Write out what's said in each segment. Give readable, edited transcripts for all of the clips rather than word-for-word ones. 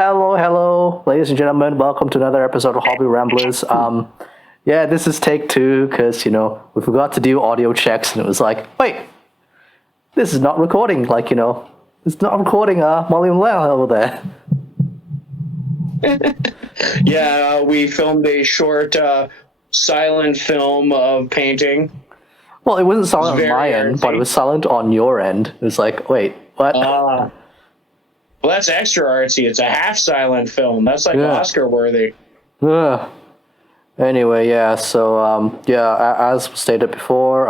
Hello, ladies and gentlemen. Welcome to another episode of Hobby Ramblers. Yeah, this is take two because we forgot to do audio checks, and it was like, wait, this is not recording. It's not recording. Volume level over there. Yeah, we filmed a short, silent film of painting. Well, it wasn't silent on my end, but it was silent on your end. It was like, wait, what? Well, that's extra artsy. It's a half-silent film. That's like Oscar-worthy. Anyway, yeah. So, as stated before,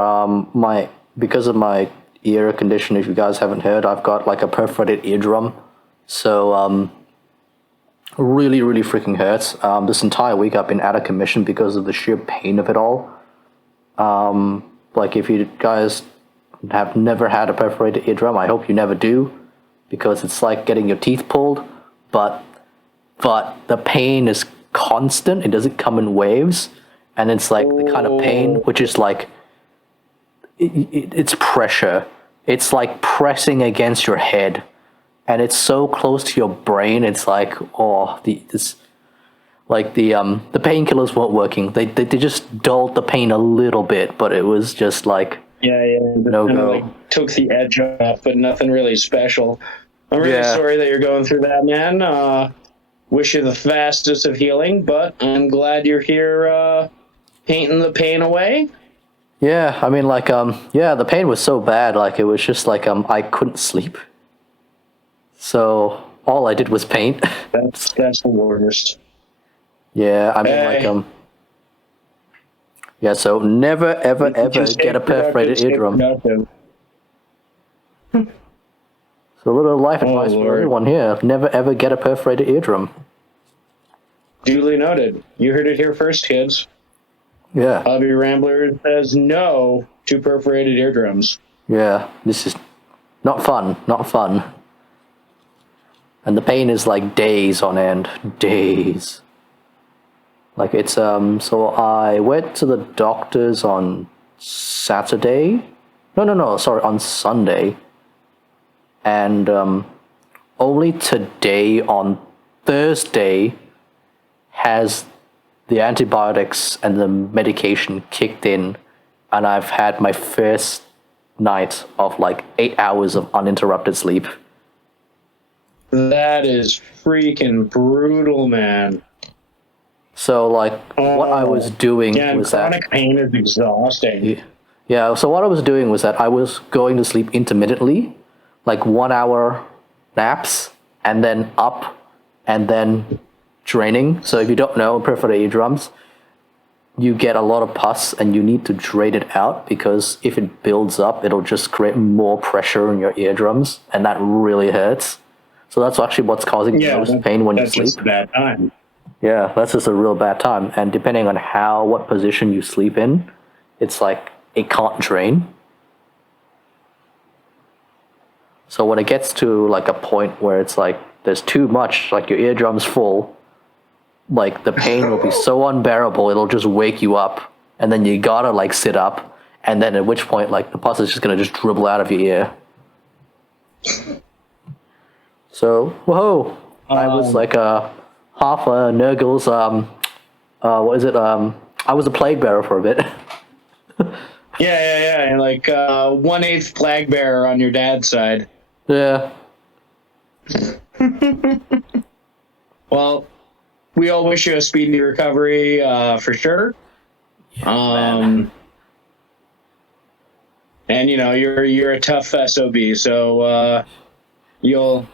because of my ear condition, if you guys haven't heard, I've got like a perforated eardrum. So, really, really freaking hurts. This entire week I've been out of commission because of the sheer pain of it all. Like, if you guys have never had a perforated eardrum, I hope you never do. Because it's like getting your teeth pulled, but the pain is constant. It doesn't come in waves, and it's like the kind of pain which is like it's pressure. It's like pressing against your head, and it's so close to your brain. It's like the painkillers weren't working. They just dulled the pain a little bit, but it was just like. No go. Like took the edge off, but nothing really special. I'm really sorry that you're going through that, man. Wish you the fastest of healing, but I'm glad you're here painting the pain away. Yeah, I mean, the pain was so bad, it was just I couldn't sleep. So all I did was paint. That's the worst. Yeah, I mean, yeah, so never, ever get a perforated eardrum. So a little life advice for everyone here. Never, ever get a perforated eardrum. Duly noted. You heard it here first, kids. Yeah. Hobby Rambler says no to perforated eardrums. Yeah, this is not fun. And the pain is like days on end. Days. Like it's so I went to the doctor's on Saturday. On Sunday. And only today on Thursday has the antibiotics and the medication kicked in, and I've had my first night of 8 hours of uninterrupted sleep. That is freaking brutal, man. So, what I was doing was that... chronic pain is exhausting. Yeah, so what I was doing was that I was going to sleep intermittently, 1 hour naps, and then up, and then draining. So if you don't know, perforated eardrums, you get a lot of pus, and you need to drain it out, because if it builds up, it'll just create more pressure in your eardrums, and that really hurts. So that's actually what's causing the most pain when you sleep. That's just a bad time. Yeah, that's just a real bad time. And depending on what position you sleep in, it's it can't drain. So when it gets to a point where it's there's too much, your eardrum's full, the pain will be so unbearable, it'll just wake you up, and then you gotta sit up, and then at which point the pus is just gonna just dribble out of your ear. So, whoa, I was half a Nurgle's, I was a plague bearer for a bit. Yeah, and 1/8 plague bearer on your dad's side. Yeah. Well, we all wish you a speedy recovery, for sure. And you're a tough SOB, so you'll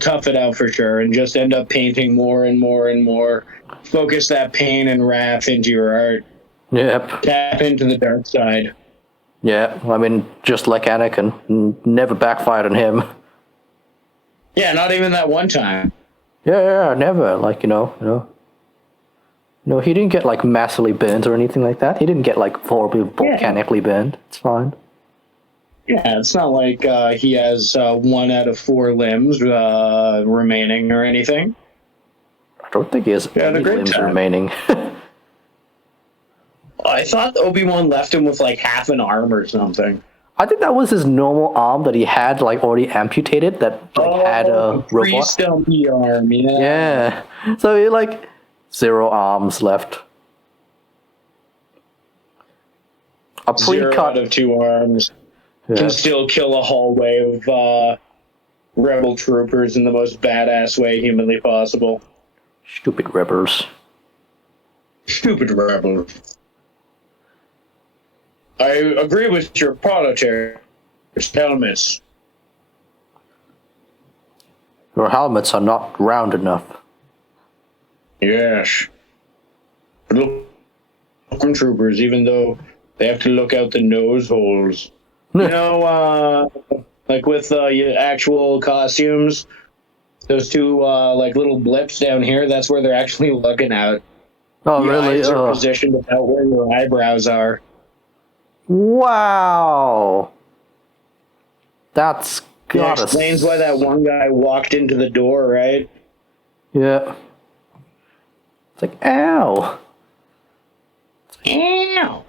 tough it out for sure, and just end up painting more and more and more. Focus that pain and wrath into your art. Yep. Tap into the dark side. Yeah, I mean, just like Anakin, never backfired on him. Yeah, not even that one time. Yeah, never. He didn't get massively burnt or anything like that. He didn't get horribly volcanically burned. It's fine. Yeah, it's not like he has 1 out of 4 limbs remaining or anything. I don't think he has any limbs remaining. I thought Obi-Wan left him with half an arm or something. I think that was his normal arm that he had like already amputated. That like had a robot. Stumpy arm, yeah. Yeah. So he like 0 arms left. A 0 pre-cut out of 2 arms. Yeah. Can still kill a whole wave of rebel troopers in the most badass way humanly possible. Stupid rebels. Stupid rebels. I agree with your proletariat helmets. Your helmets are not round enough. Yes. Look, troopers, even though they have to look out the nose holes. You know, like with actual costumes, those 2 like little blips down here, that's where they're actually looking at. Oh, the really? eyes are positioned about where your eyebrows are. Wow. That's That explains why that one guy walked into the door, right? Yeah. It's like, ow. Ow.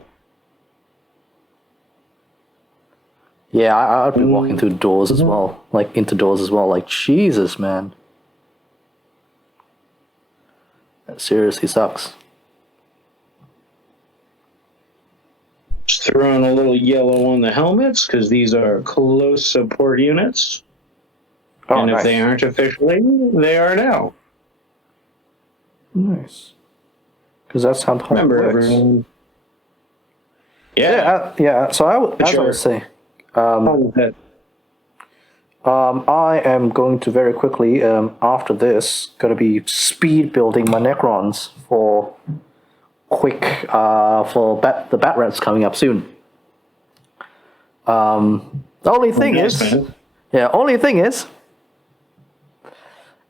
Yeah, I'd be walking through doors as well. Like, into doors as well. Like, Jesus, man. That seriously sucks. Just throwing a little yellow on the helmets, because these are close support units. Oh, and if nice. they aren't officially, they are now. Nice. Because that's how it Remember, works. everyone. Yeah. So as I was saying, I am going to very quickly, after this, going to be speed building my Necrons for the bat rats coming up soon. The only thing is,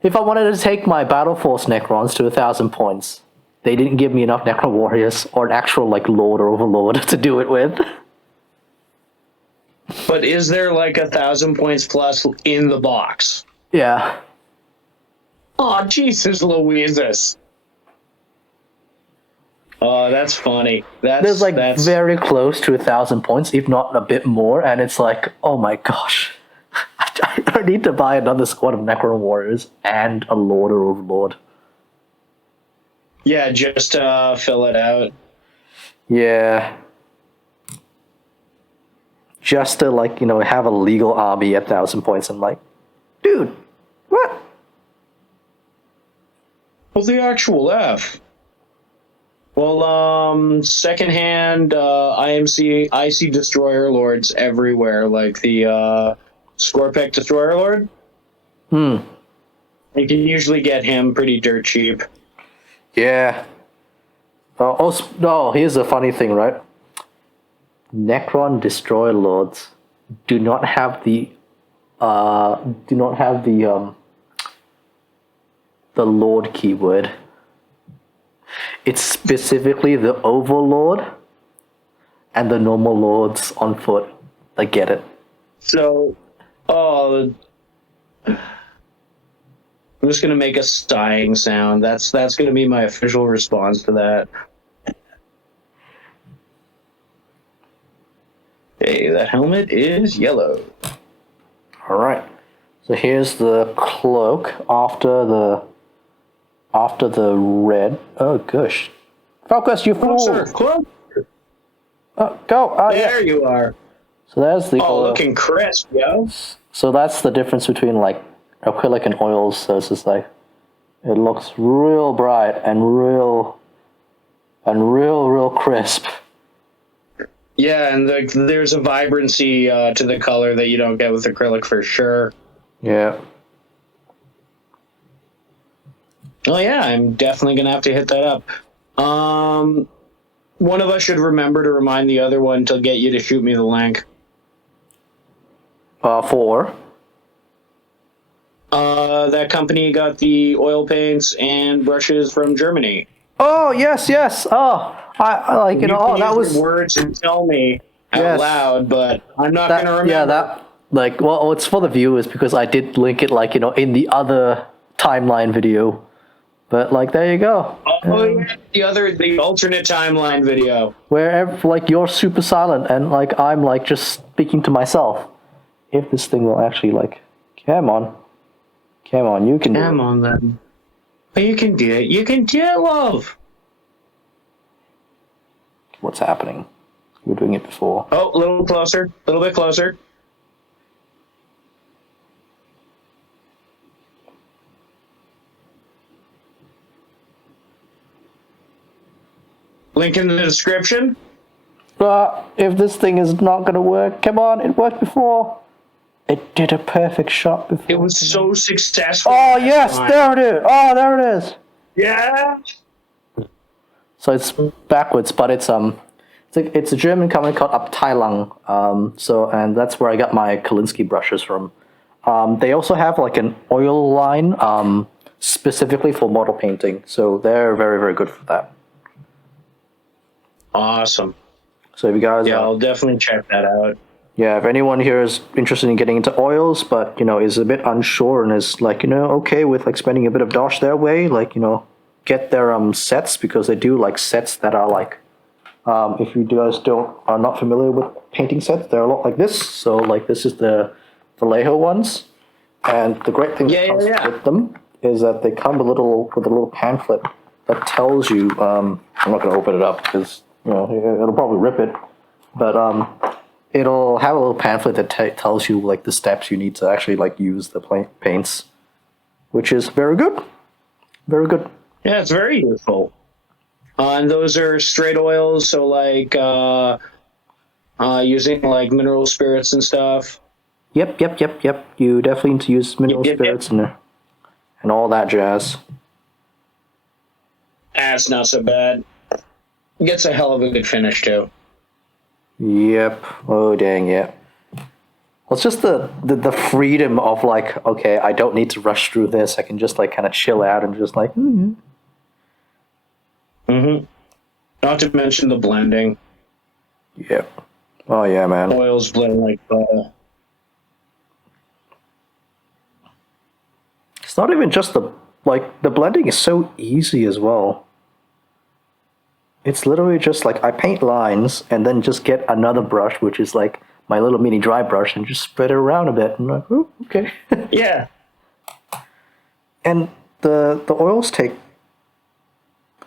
if I wanted to take my Battle Force Necrons to 1,000 points, they didn't give me enough Necron Warriors or an actual like Lord or Overlord to do it with. But is there like 1,000 points plus in the box? Yeah. Oh, Jesus Louises. Oh, that's funny. There's very close to 1,000 points, if not a bit more, and it's like, oh my gosh. I need to buy another squad of Necron Warriors and a Lord or Overlord. Yeah, just to fill it out. Yeah. Just to, like, have a legal army at 1,000 points. I'm like, dude, what? Well, the actual F. Well, secondhand IC Destroyer Lords everywhere, like the Scorpic Destroyer Lord. You can usually get him pretty dirt cheap. Yeah. Here's the funny thing, right? Necron Destroyer Lords do not have the Lord keyword. It's specifically the Overlord and the normal Lords on foot that get it. So, I'm just gonna make a sighing sound. That's gonna be my official response to that. Okay, that helmet is yellow. All right. So here's the cloak after the red. Oh gosh, Falcus, you fool! Sir, cloak. Go. There you are. So there's the. Looking crisp, yo. So that's the difference between like acrylic and oils. So it's just like it looks real bright and real crisp. Yeah, and there's a vibrancy to the color that you don't get with acrylic for sure. Yeah. Oh yeah, I'm definitely gonna have to hit that up. One of us should remember to remind the other one to get you to shoot me the link. For? That company got the oil paints and brushes from Germany. Oh yes. Oh, I like that was words and tell me out loud, but I'm not gonna remember. Yeah, it's for the viewers because I did link it in the other timeline video. But like, there you go. Oh yeah, the alternate timeline video. Where like you're super silent and like I'm like just speaking to myself. If this thing will actually like, come on, you can do it. Come on then. You can do it. You can do it, love. What's happening? You were doing it before. Oh, a little closer. A little bit closer. Link in the description. If this thing is not going to work, come on, it worked before. It did a perfect shot before. It was so successful. Oh, yes, there it is. Oh, there it is. Yeah. So it's backwards, but it's a German company called Abteilung. And that's where I got my Kolinsky brushes from. They also have like an oil line specifically for model painting. So they're very, very good for that. Awesome. So if you guys, I'll definitely check that out. Yeah, if anyone here is interested in getting into oils, but is a bit unsure and is like okay with like spending a bit of dosh their way, like get their sets, because they do like sets that are like, if you guys are not familiar with painting sets, they're a lot like this. So like this is the Vallejo ones, and the great thing that comes with them is that they come with a little pamphlet that tells you. I'm not going to open it up because it'll probably rip it, but it'll have a little pamphlet that tells you like the steps you need to actually like use the paints, which is very good. Very good. Yeah, it's very useful. And those are straight oils, so like using like mineral spirits and stuff. Yep. You definitely need to use mineral spirits and all that jazz. That's not so bad. Gets a hell of a good finish too. Yep. Oh dang, yeah. Well, it's just the freedom of like, okay, I don't need to rush through this. I can just like kind of chill out and just like. Not to mention the blending. Yep. Oh yeah, man. Oils blend like. It's not even just the blending is so easy as well. It's literally just like I paint lines and then just get another brush, which is like my little mini dry brush, and just spread it around a bit. And I'm like, oh, okay. Yeah. And the oils take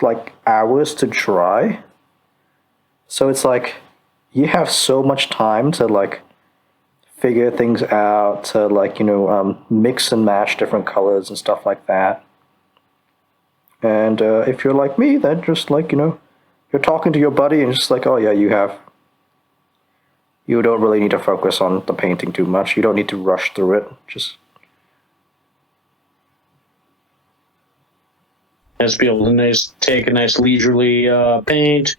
like hours to dry. So it's like you have so much time to like figure things out, to like, mix and match different colors and stuff like that. And if you're like me, then just like, you're talking to your buddy and just like, oh yeah, you don't really need to focus on the painting too much. You don't need to rush through it. Just be able to take a nice leisurely paint.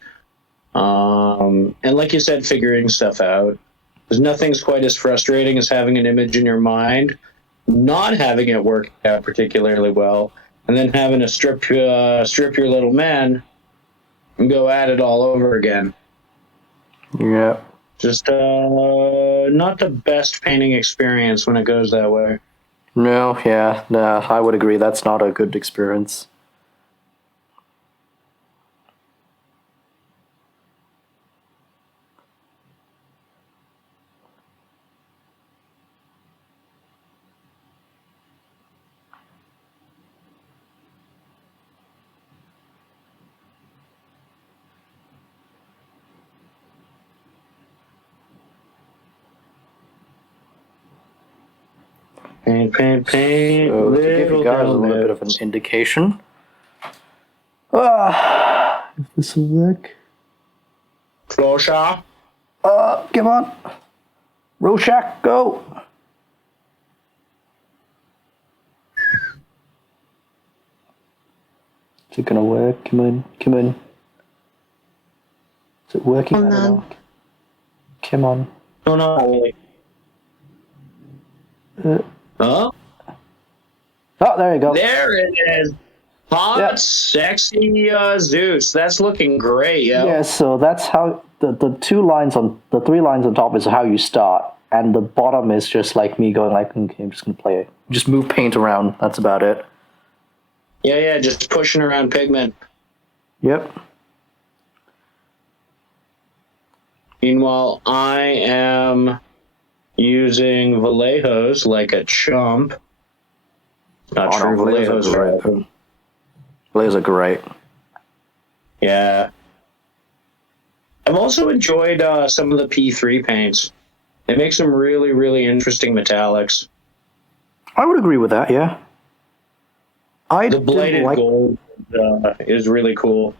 And like you said, figuring stuff out. Because nothing's quite as frustrating as having an image in your mind, not having it work out particularly well, and then having to strip your little man and go at it all over again. yeah. Just not the best painting experience when it goes that way. No, I would agree. That's not a good experience. Paint. So to give you guys a little bit of an indication. If this will work. Closure. Come on. Rorschach, go. Is it gonna work? Come on. Is it working? Oh, no. Come on. No. Oh, there you go. there it is. Hot, sexy Zeus. That's looking great, yo. Yeah, so that's how the three lines on top is how you start, and the bottom is just like me going like, okay, I'm just gonna play it. Just move paint around. That's about it. Yeah, just pushing around pigment. Yep. Meanwhile, I am using Vallejos like a chump. Not true, Vallejos are awesome. Vallejos are great. Yeah. I've also enjoyed some of the P3 paints. It makes some really, really interesting metallics. I would agree with that, yeah. The bladed gold is really cool.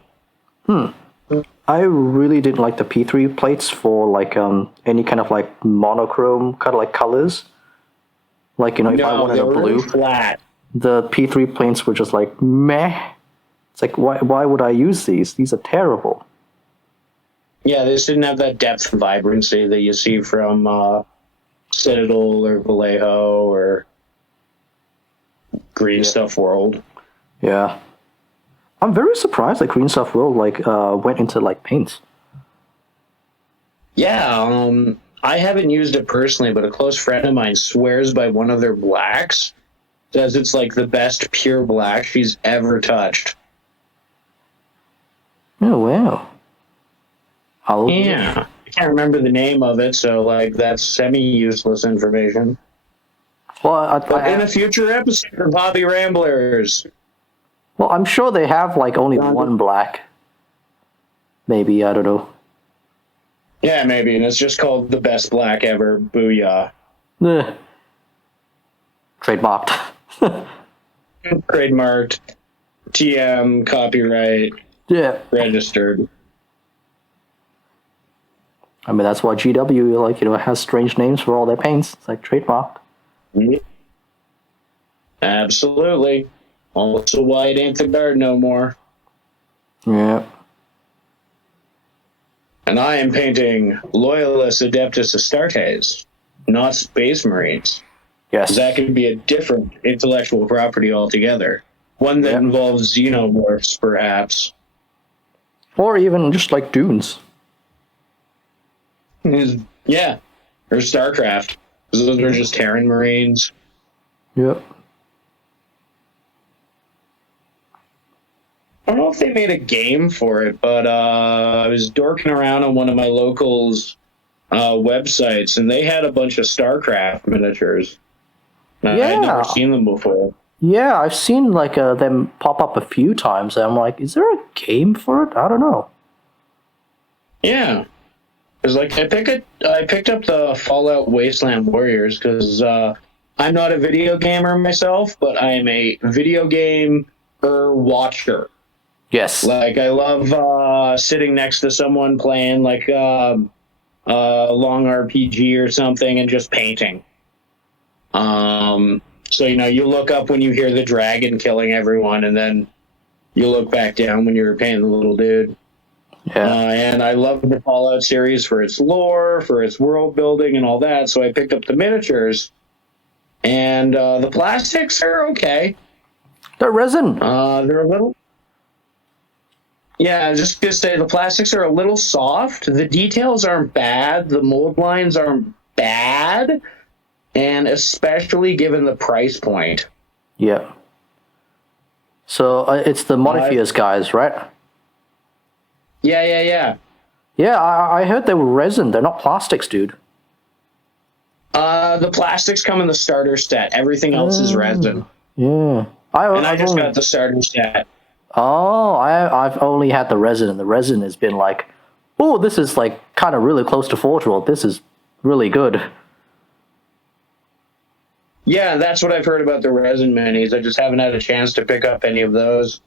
I really didn't like the P3 plates for like any kind of like monochrome kind of like colors. Like, if I wanted a blue, really flat. The P3 plates were just like meh. It's like why would I use these? These are terrible. Yeah, they just didn't have that depth and vibrancy that you see from Citadel or Vallejo or Green Stuff World. Yeah. I'm very surprised that Green Stuff World went into like paints. Yeah, I haven't used it personally, but a close friend of mine swears by one of their blacks. Says it's like the best pure black she's ever touched. Oh wow. Yeah. I can't remember the name of it, so like that's semi-useless information. Well, in a future episode of Hobby Ramblers. Well, I'm sure they have like only one black. Maybe, I don't know. Yeah, maybe, and it's just called the best black ever. Booyah. Trademarked. Trademarked. TM, copyright. Yeah. Registered. I mean, that's why GW, has strange names for all their paints. It's like trademarked. Absolutely. Also why it ain't the guard no more. Yeah. And I am painting Loyalist Adeptus Astartes, not Space Marines. Yes. That could be a different intellectual property altogether. One that involves xenomorphs, perhaps. Or even just like Dunes. Yeah. Or StarCraft. Those are just Terran Marines. Yep. I don't know if they made a game for it, but I was dorking around on one of my locals' websites, and they had a bunch of StarCraft miniatures. I'd never seen them before. Yeah, I've seen them pop up a few times, and I'm like, is there a game for it? I don't know. Yeah. Because I picked up the Fallout Wasteland Warriors because I'm not a video gamer myself, but I am a video game watcher. Yes. Like, I love sitting next to someone playing a long RPG or something and just painting. So, you look up when you hear the dragon killing everyone, and then you look back down when you're painting the little dude. Yeah. And I love the Fallout series for its lore, for its world building, and all that. So I picked up the miniatures, and the plastics are okay. They're resin. They're a little. Yeah, I was just gonna say the plastics are a little soft. The details aren't bad. The mold lines aren't bad, and especially given the price point. Yeah. So it's the Modifiers guys, right? Yeah. Yeah, I heard they were resin. They're not plastics, dude. The plastics come in the starter set. Everything else is resin. Yeah. I just got the starter set. Oh, I've only had the resin, and the resin has been like, oh, this is like kind of really close to Forge World. This is really good. Yeah, that's what I've heard about the resin minis. I just haven't had a chance to pick up any of those.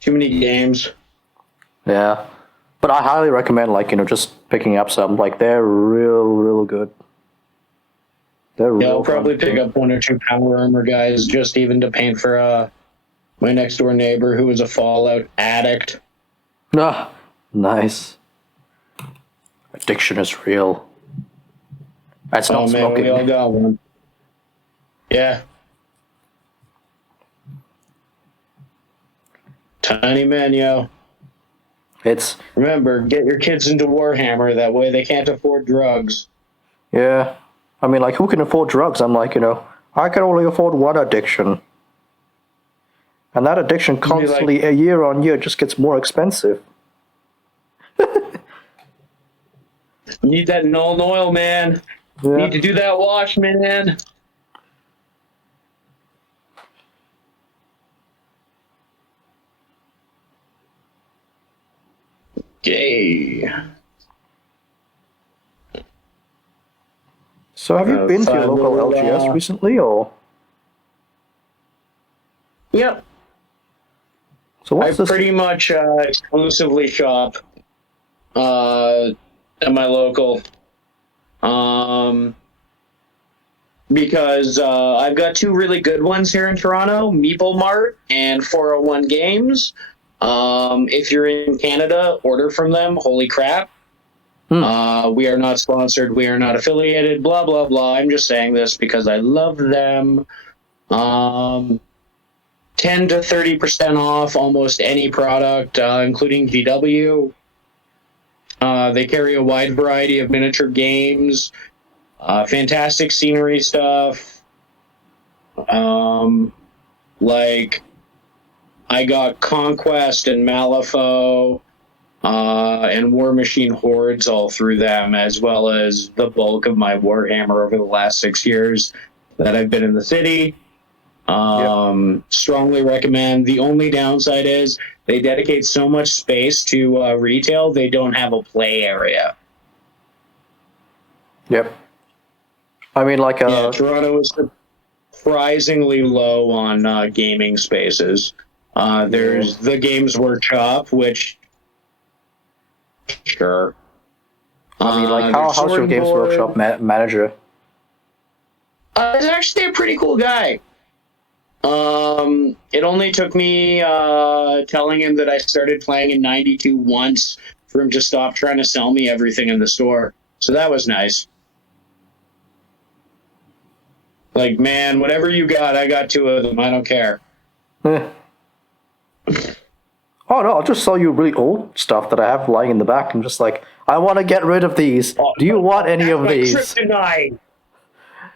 Too many games. Yeah. But I highly recommend, just picking up some. Like, they're real good. I'll probably pick up one or two Power Armor guys just even to paint for my next door neighbor who was a Fallout addict. Ah, nice. Addiction is real. That's not smoking. We all got one. Yeah. Tiny men, yo. Remember, get your kids into Warhammer. That way they can't afford drugs. Yeah. I mean, who can afford drugs? I'm like, I can only afford one addiction. And that addiction constantly, a year on year, just gets more expensive. Need that null oil, man. Yeah. Need to do that wash, man. Okay. So have you been to your local LGS recently, or? Yep. So what's this? Pretty much exclusively shop at my local. Because I've got two really good ones here in Toronto, Meeple Mart and 401 Games. If you're in Canada, order from them. Holy crap. We are not sponsored. We are not affiliated, blah, blah, blah. I'm just saying this because I love them. 10 to 30% off almost any product, including GW. They carry a wide variety of miniature games, fantastic scenery stuff. Like, I got Conquest and Malifaux and War Machine Hordes all through them, as well as the bulk of my Warhammer over the last 6 years that I've been in the city. Strongly recommend. The only downside is they dedicate so much space to retail, they don't have a play area. Yep. I mean, like, Toronto is surprisingly low on gaming spaces. There's the Games Workshop, which, sure. I mean, like, how's your Games Workshop manager? He's actually a pretty cool guy. It only took me telling him that I started playing in 92 once for him to stop trying to sell me everything in the store. So that was nice. Like, man, whatever you got, I got 2 of them. I don't care. Oh, no, I'll just sell you really old stuff that I have lying in the back. I'm just like, I want to get rid of these. Do you want any of these? Kryptonite.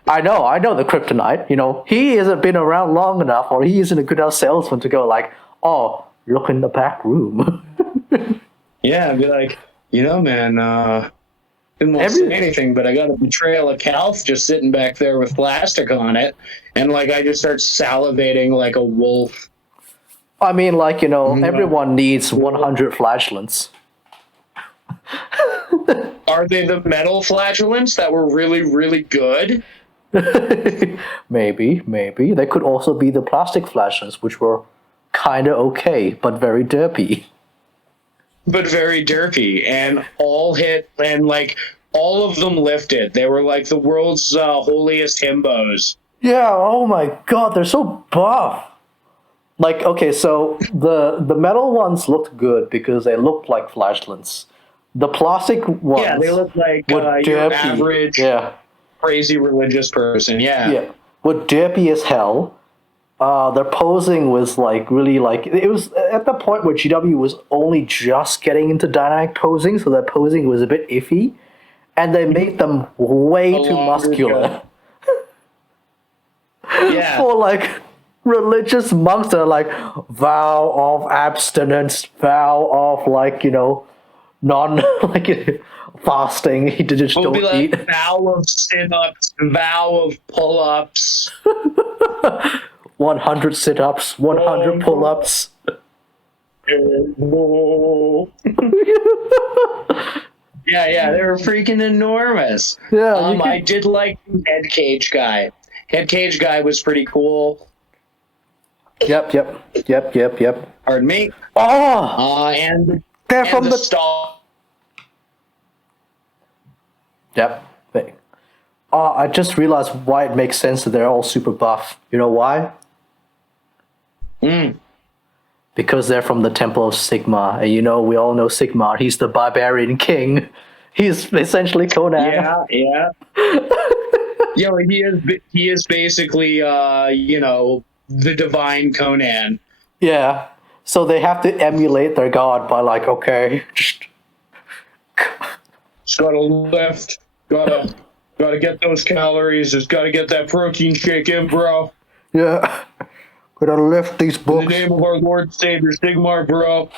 I know the Kryptonite. You know, he hasn't been around long enough, or he isn't a good enough salesman to go like, oh, look in the back room. Yeah, I'd be like, man, didn't want to say anything, but I got a betrayal of Calth just sitting back there with plastic on it, and like I just start salivating like a wolf. I mean, like, everyone needs 100 flagellants. Are they the metal flagellants that were really, really good? Maybe. They could also be the plastic flagellants, which were kind of okay, but very derpy. And all hit, and like all of them lifted. They were like the world's holiest himbos. Yeah, oh my god, they're so buff. Like, okay, so the metal ones looked good because they looked like flagellants. The plastic ones, they look like your average crazy religious person. Yeah, were derpy as hell. Their posing was like really like, it was at the point where GW was only just getting into dynamic posing, so their posing was a bit iffy, and they made them way too muscular. Yeah, for like religious monks that are like, vow of abstinence, vow of like, non like fasting. He just don't be like, eat. Vow of sit-ups, vow of pull-ups. 100 sit-ups, 100 pull-ups. Yeah, they were freaking enormous. Yeah, I did like Head Cage Guy. Head Cage Guy was pretty cool. Yep. Pardon me. Oh! And they're from the stall. Yep. I just realized why it makes sense that they're all super buff. You know why? Because they're from the Temple of Sigma, and we all know Sigma. He's the barbarian king. He's essentially Conan. Yeah. He is basically the divine Conan. Yeah. So they have to emulate their god by like, okay, just gotta lift, gotta get those calories. Just gotta get that protein shake in, bro. Yeah. Gonna lift these In books. the name of our Lord Savior Sigmar, bro.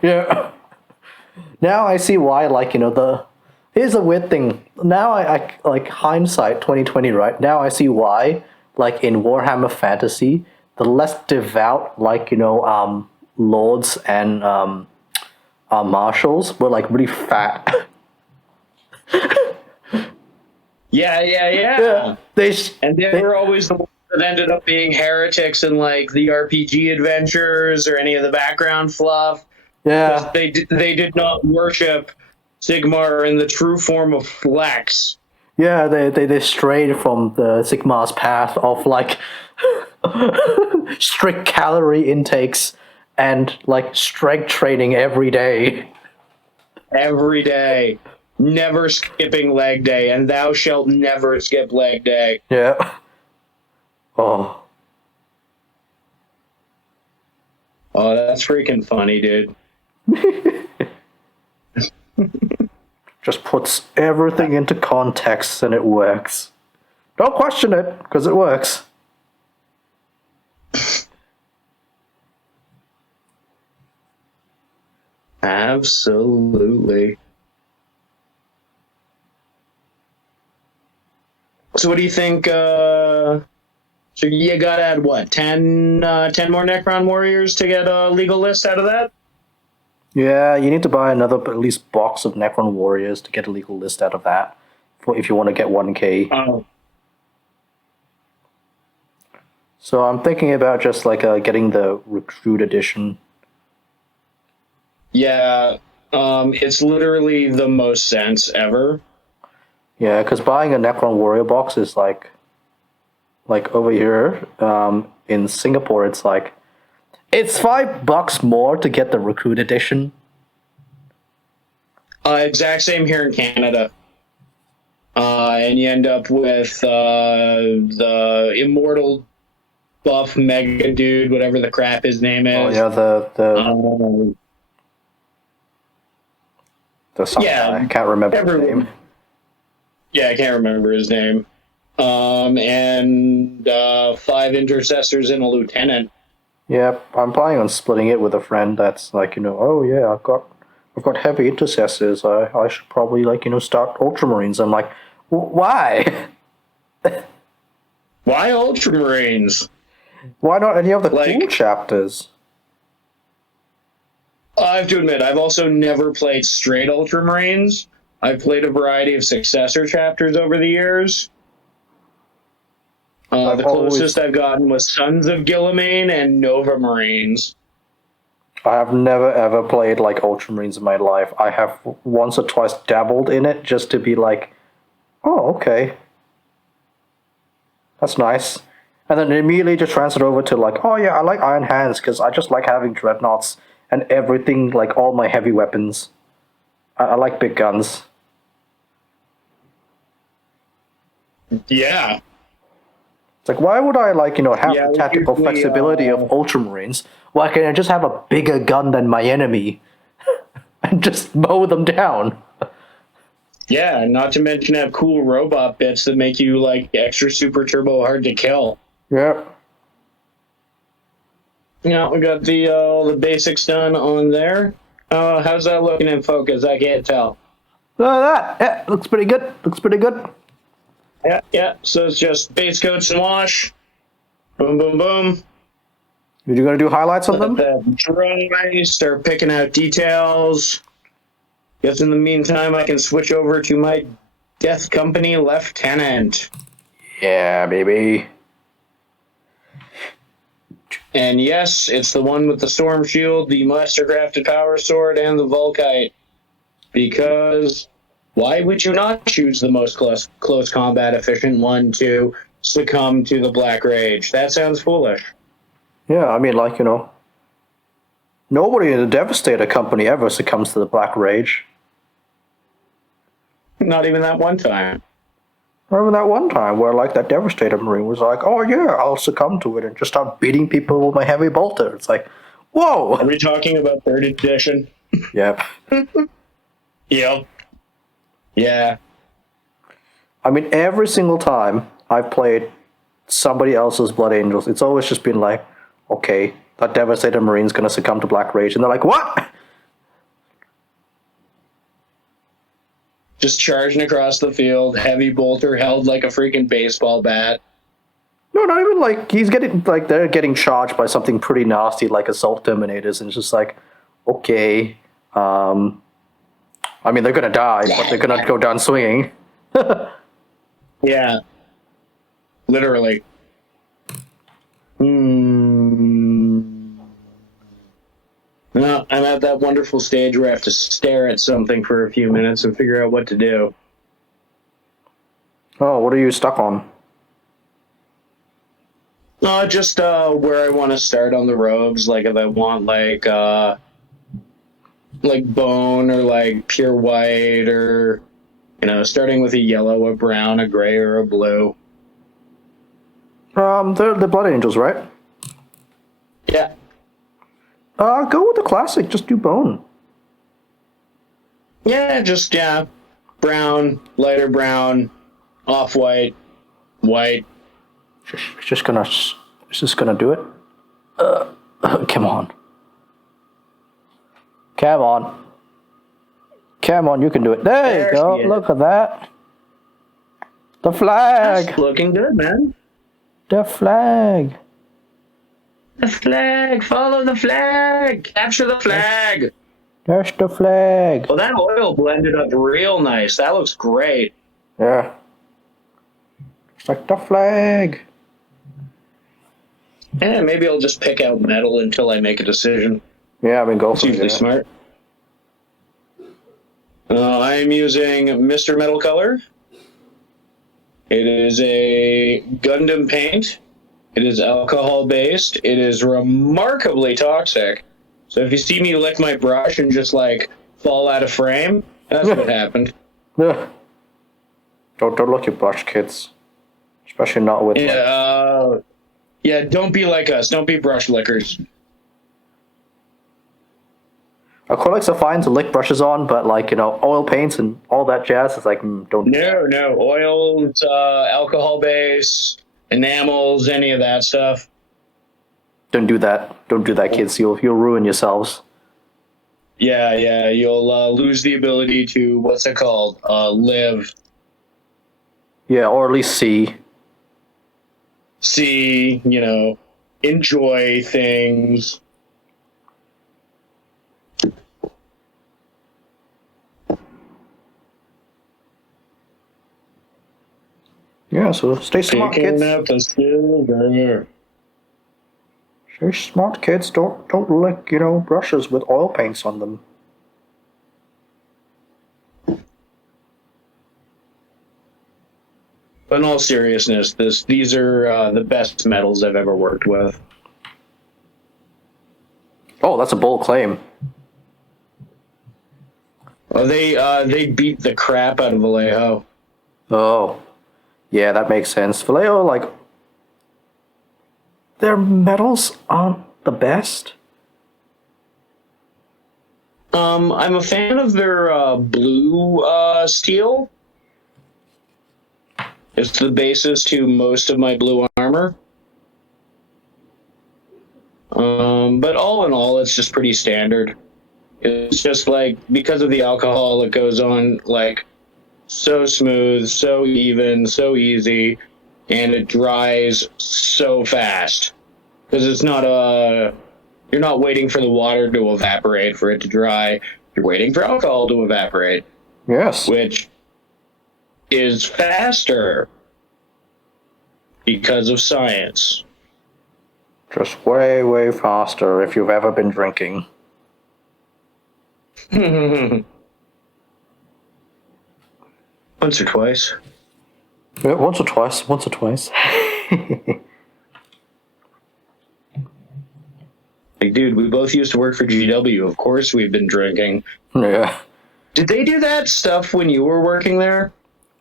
Yeah. Now I see why, like, here's a weird thing. Now I like hindsight 2020, right? Now I see why, like in Warhammer Fantasy, the less devout, like, lords and marshals were like really fat. Yeah. Yeah. And they were always the ones that ended up being heretics in like the RPG adventures or any of the background fluff. Because yeah. they did not worship Sigmar in the true form of flex. Yeah, they strayed from the Sigmar's path of like strict calorie intakes and like strength training every day. Every day. Never skipping leg day, and thou shalt never skip leg day. Yeah. Oh. Oh, that's freaking funny, dude. Just puts everything into context and it works. Don't question it, because it works. Absolutely. So what do you think, so you gotta add what, 10 more Necron warriors to get a legal list out of that? Yeah, you need to buy another at least box of Necron Warriors to get a legal list out of that, for if you want to get 1k. Oh. So I'm thinking about just like getting the Recruit Edition. Yeah, it's literally the most sense ever. Yeah, because buying a Necron Warrior box is like over here in Singapore, it's like it's $5 more to get the Recruit Edition. Exact same here in Canada. And you end up with the immortal buff mega dude, whatever the crap his name is. Oh yeah, the some guy. I can't remember his name. Yeah, I can't remember his name. And 5 intercessors and a lieutenant. Yeah, I'm planning on splitting it with a friend that's like, oh yeah, I've got heavy intercessors. I should probably start Ultramarines. I'm like, why? Why Ultramarines? Why not any of the cool chapters? I have to admit, I've also never played straight Ultramarines. I've played a variety of successor chapters over the years. The closest I've gotten was Sons of Guilliman and Nova Marines. I have never ever played like Ultramarines in my life. I have once or twice dabbled in it just to be like, oh, okay. That's nice. And then immediately just transferred over to like, oh yeah, I like Iron Hands because I just like having dreadnoughts and everything, like all my heavy weapons. I like big guns. Yeah. It's like, why would I have the tactical flexibility of Ultramarines? Why can't I just have a bigger gun than my enemy and just mow them down? Yeah, not to mention have cool robot bits that make you like extra super turbo hard to kill. Yeah. Yeah, we got the all the basics done on there. How's that looking in focus? I can't tell. Look at that. Yeah, looks pretty good. Looks pretty good. Yeah. So it's just base coats and wash. Boom, boom, boom. You're gonna do highlights on them? Dry, start picking out details. Guess in the meantime, I can switch over to my Death Company Lieutenant. Yeah, baby. And yes, it's the one with the Storm Shield, the Mastercrafted Power Sword, and the Volkite. Because why would you not choose the most close combat efficient one to succumb to the Black Rage? That sounds foolish. Yeah, I mean, nobody in the Devastator company ever succumbs to the Black Rage. Not even that one time. Remember that one time where, that Devastator Marine was like, oh yeah, I'll succumb to it and just start beating people with my heavy bolter. It's like, whoa! Are we talking about 3rd edition? Yep. Yep. Yeah. I mean, every single time I've played somebody else's Blood Angels, it's always just been like, okay, that devastated Marine's gonna succumb to Black Rage. And they're like, what? Just charging across the field, heavy bolter held like a freaking baseball bat. No, not even like he's getting like they're getting charged by something pretty nasty like assault terminators, and it's just like, okay, I mean they're gonna die, but they're gonna go down swinging. Yeah, literally. No, I'm at that wonderful stage where I have to stare at something for a few minutes and figure out what to do. Oh, what are you stuck on? Just where I want to start on the robes. Like if I want like bone or like pure white, or starting with a yellow, a brown, a gray, or a blue. They're the Blood Angels, right? Yeah. Go with the classic. Just do bone. Yeah, brown, lighter brown, off-white, white. It's just gonna do it. Come on. Come on. Come on, you can do it. There you go. Look at that. The flag. That's looking good, man. The flag. The flag. Follow the flag. Capture the flag. There's the flag. Well, that oil blended up real nice. That looks great. Yeah. It's like the flag. Yeah, maybe I'll just pick out metal until I make a decision. Yeah, I mean, go It's for it. usually smart. I'm using Mr. Metal Color. It is a Gundam paint. It is alcohol-based. It is remarkably toxic. So if you see me lick my brush and just, fall out of frame, that's what happened. Yeah. Don't look your brush, kids. Especially not with... Yeah, don't be like us. Don't be brush lickers. Acrylics are fine to lick brushes on, but oil paints and all that jazz is don't do that. No. Oils, alcohol base, enamels, any of that stuff. Don't do that. Don't do that, kids. You'll ruin yourselves. Yeah. You'll lose the ability to, what's it called? Live. Yeah, or at least see. See, enjoy things. Yeah, so stay smart, kids. Up the silver. Stay smart, kids. Don't lick, brushes with oil paints on them. But in all seriousness, these are the best metals I've ever worked with. Oh, that's a bold claim. Well, they beat the crap out of Vallejo. Oh, yeah, that makes sense. Vallejo, their metals aren't the best. I'm a fan of their blue steel. It's the basis to most of my blue armor. But all in all, it's just pretty standard. It's just because of the alcohol, it goes on so smooth, so even, so easy, and it dries so fast. Because it's not you're not waiting for the water to evaporate for it to dry. You're waiting for alcohol to evaporate. Yes. Which is faster because of science. Just way, way faster if you've ever been drinking. Once or twice. Yeah, once or twice. Dude, we both used to work for GW. Of course we've been drinking. Yeah. Did they do that stuff when you were working there?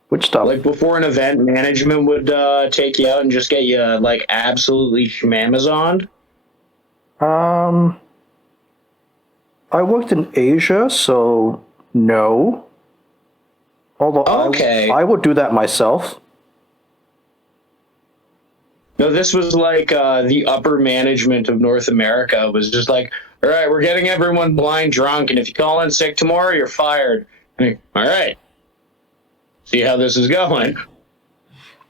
Which stuff? Before an event, management would take you out and just get you, absolutely schmamazoned? I worked in Asia, so no. Although okay. I would do that myself. No, this was like the upper management of North America was just like, all right, we're getting everyone blind drunk, and if you call in sick tomorrow, you're fired. All right, see how this is going.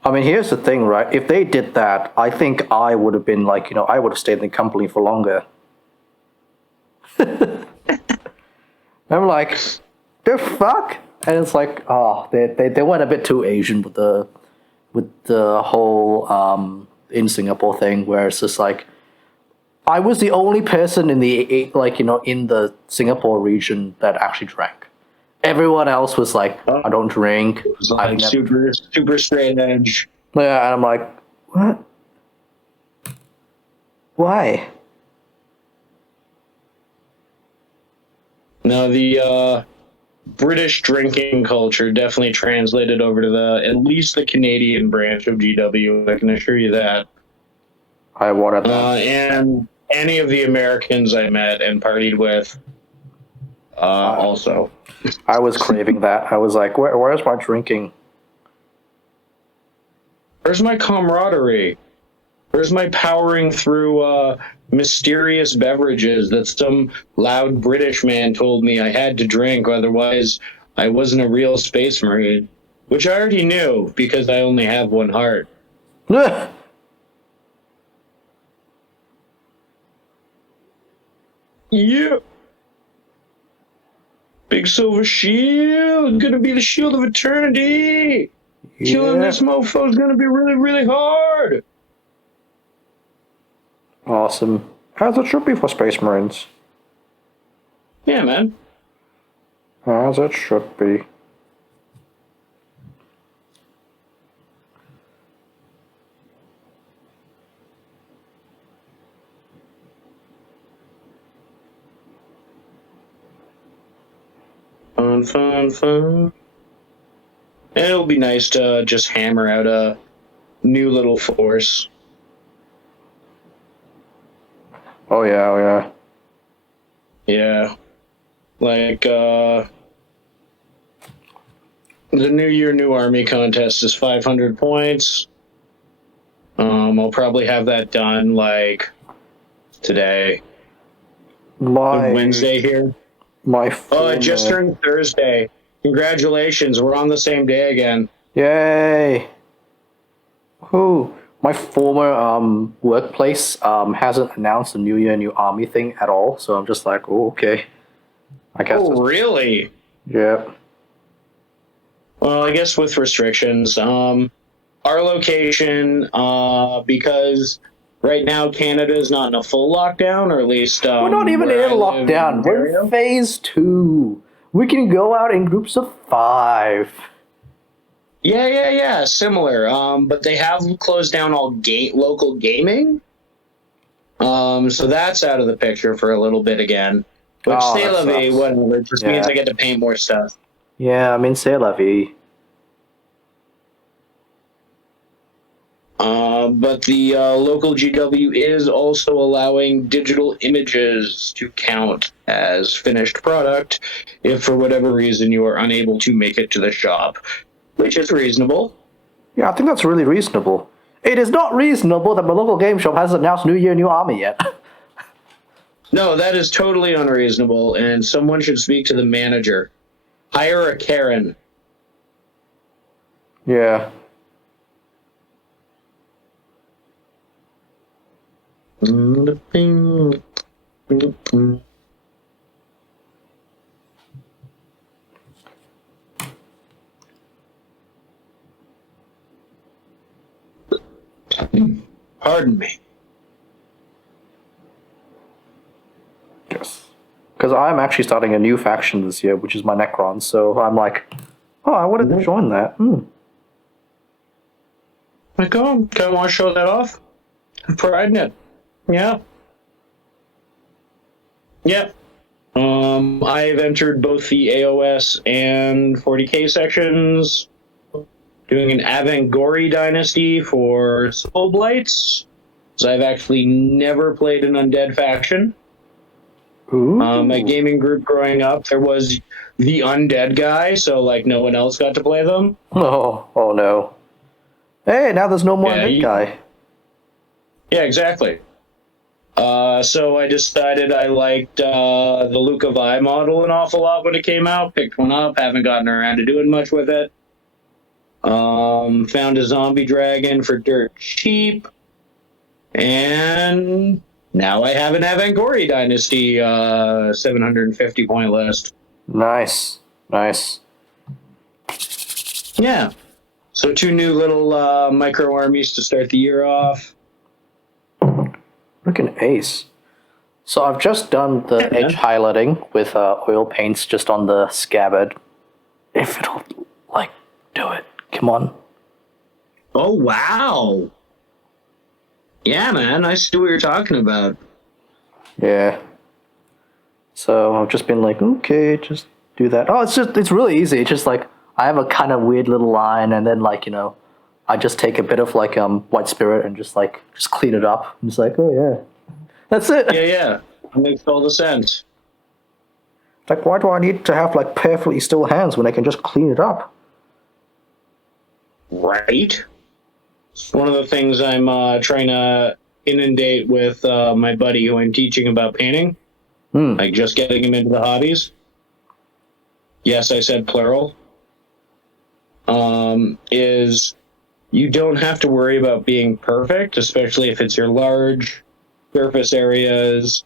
I mean, here's the thing, right? If they did that, I think I would have been like, I would have stayed in the company for longer. I'm like, the fuck? And it's like, oh, they went a bit too Asian with the whole in Singapore thing, where it's just like, I was the only person in the in the Singapore region that actually drank. Everyone else was like, I don't drink. It was like super straight edge. Yeah, and I'm like, what? Why? No, the British drinking culture definitely translated over to at least the Canadian branch of GW. I can assure you that. I wanted that. And any of the Americans I met and partied with, also. I was craving that. I was like, where's my drinking? Where's my camaraderie? Where's my powering through mysterious beverages that some loud British man told me I had to drink, otherwise I wasn't a real space marine, which I already knew because I only have one heart. Yeah. Big silver shield, gonna be the shield of eternity. Yeah. Killing this mofo's gonna be really, really hard. Awesome. As it should be for Space Marines. Yeah, man. As it should be. Fun. And it'll be nice to just hammer out a new little force. Oh yeah. Yeah. Like, the New Year, New Army contest is 500 points. I'll probably have that done, like, today. Wednesday here. It just turned Thursday. Congratulations, we're on the same day again. Yay! Who? My former workplace hasn't announced the New Year, New Army thing at all, so I'm just like, oh, okay. I guess. Oh, really? Yeah. Well, I guess with restrictions, our location, because right now Canada is not in a full lockdown, or at least we're not even in a lockdown. We're in phase 2. We can go out in groups of 5. Yeah. Similar. But they have closed down all local gaming. So that's out of the picture for a little bit again. Which c'est la vie, whatever. It just means I get to paint more stuff. Yeah, I mean, c'est la vie. But the local GW is also allowing digital images to count as finished product if for whatever reason you are unable to make it to the shop, which is reasonable. Yeah, I think that's really reasonable. It is not reasonable that my local game shop hasn't announced New Year, New Army yet. No, that is totally unreasonable, and someone should speak to the manager. Hire a Karen. Yeah. Pardon me. Yes. Because I'm actually starting a new faction this year, which is my Necrons, so I'm like, oh, I wanted to join that. Like, oh, kind of want to show that off? Pride in it. Yeah. Yep. I've entered both the AOS and 40k sections, doing an Avangori dynasty for Soul Blights. So I've actually never played an undead faction. My gaming group growing up, there was the undead guy, so like no one else got to play them. Oh no. Hey, now there's no more undead guy. Yeah, exactly. So I decided I liked the Luca Vi model an awful lot when it came out. Picked one up. Haven't gotten around to doing much with it. Found a zombie dragon for dirt cheap. And now I have an Avangori Dynasty 750 point list. Nice. Yeah. So 2 new little micro armies to start the year off. Freaking ace. So I've just done the edge highlighting with oil paints just on the scabbard. If it'll, do it. Come on. Oh, wow. Yeah, man. I see what you're talking about. Yeah. So I've just been like, okay, just do that. Oh, it's really easy. It's just like, I have a kind of weird little line, and then I just take a bit of white spirit and just clean it up. I'm just like, oh yeah. That's it. Yeah. It makes all the sense. Like, why do I need to have perfectly still hands when I can just clean it up? Right? It's one of the things I'm trying to inundate with my buddy who I'm teaching about painting. Like just getting him into the hobbies. Yes, I said plural. Is you don't have to worry about being perfect, especially if it's your large surface areas,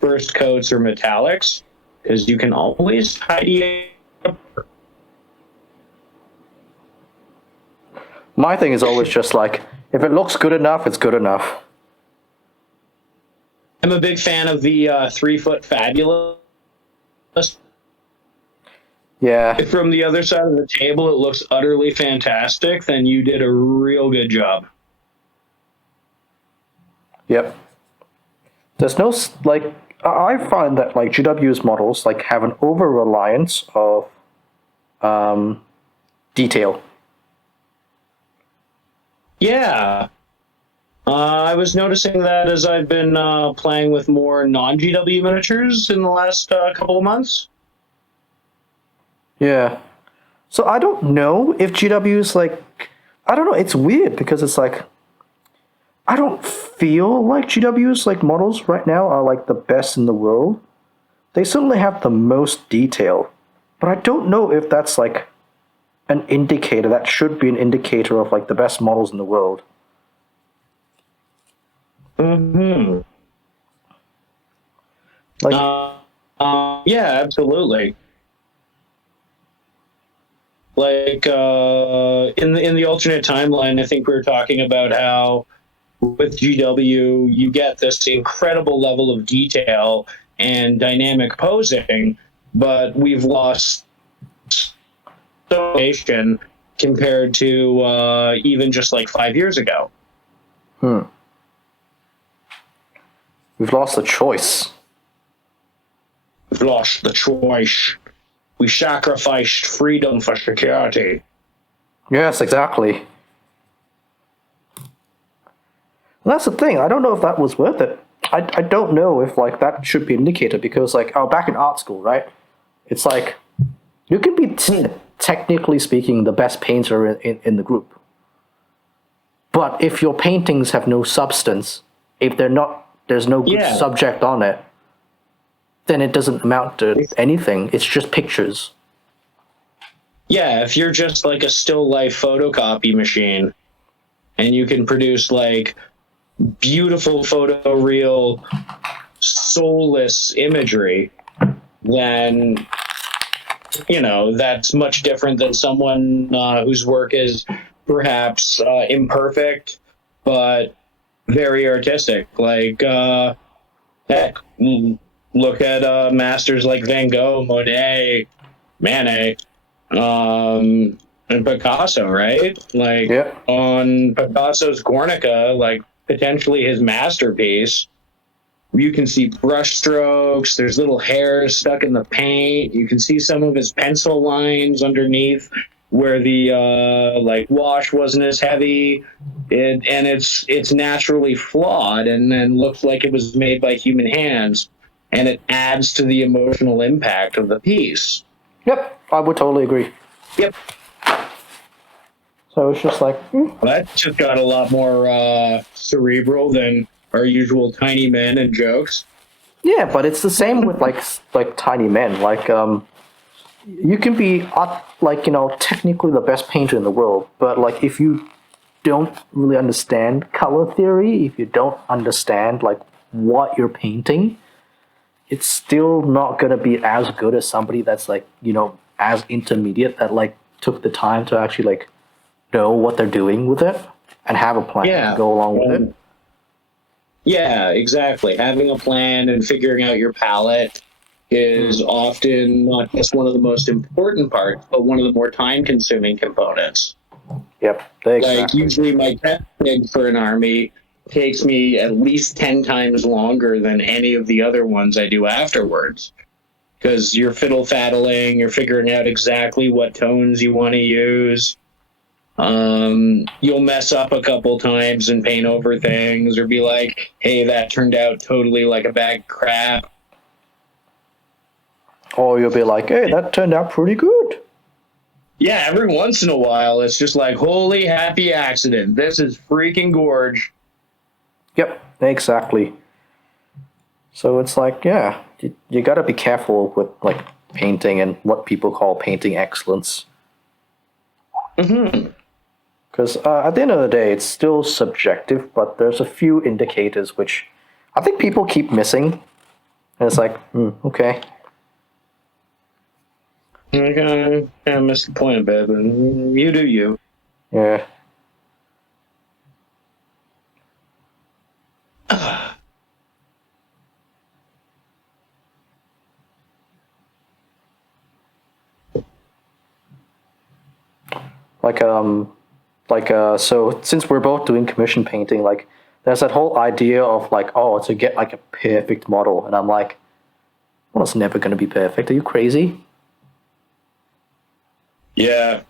first coats, or metallics, because you can always tidy up. My thing is always just if it looks good enough, it's good enough. I'm a big fan of the 3-foot fabulous. Yeah. If from the other side of the table it looks utterly fantastic, then you did a real good job. Yep. There's no I find that GW's models have an over reliance of detail. Yeah. I was noticing that as I've been playing with more non-GW miniatures in the last couple of months. Yeah. So I don't know if GW's I don't know, it's weird because it's I don't feel like GW's models right now are the best in the world. They certainly have the most detail, but I don't know if that's an indicator. That should be an indicator of the best models in the world. Mm-hmm. Yeah, absolutely. In the alternate timeline, I think we were talking about how with GW you get this incredible level of detail and dynamic posing, but we've lost so compared to even just 5 years ago. We've lost the choice. We've lost the choice. We sacrificed freedom for security. Yes, exactly. And that's the thing. I don't know if that was worth it. I don't know if that should be an indicator because back in art school, right? It's you can be technically speaking the best painter in the group. But if your paintings have no substance, if there's no good subject on it, then it doesn't amount to anything. It's just pictures. Yeah, if you're just a still life photocopy machine and you can produce beautiful photoreal soulless imagery, then that's much different than someone whose work is perhaps imperfect but very artistic. Heck, look at masters like Van Gogh, Monet, Manet, and Picasso, right? On Picasso's Guernica, potentially his masterpiece, you can see brush strokes, there's little hairs stuck in the paint, you can see some of his pencil lines underneath where the wash wasn't as heavy, and it's naturally flawed and then looks like it was made by human hands, and it adds to the emotional impact of the piece. Yep, I would totally agree. Yep. So it's just like, That just got a lot more cerebral than our usual tiny men and jokes. yeah, but it's the same with like tiny men. Like you can be technically the best painter in the world, but like if you don't really understand color theory, if you don't understand like what you're painting, it's still not gonna be as good as somebody that's like as intermediate that like took the time to actually like know what they're doing with it and have a plan to go along with it. Yeah, exactly. Having a plan and figuring out your palette is often not just one of the most important parts, but one of the more time-consuming components. Yep, Like exactly. usually my testing for an army takes me at least 10 times longer than any of the other ones I do afterwards. Because you're fiddle faddling, you're figuring out exactly what tones you want to use. You'll mess up a couple times and paint over things, or be like, "Hey, that turned out totally like a bag of crap." Or you'll be like, hey, that turned out pretty good. Yeah, every once in a while, it's just like, "Holy happy accident! This is freaking gorge." Yep, exactly. So it's like, yeah, you got to be careful with like painting and what people call painting excellence. Because at the end of the day, it's still subjective, but there's a few indicators which I think people keep missing. And it's like, okay. Okay, I missed the point a bit, but you do you. Yeah. So since we're both doing commission painting, like there's that whole idea of like, oh, to get like a perfect model, and I'm like, well, it's never going to be perfect. Are you crazy? Yeah,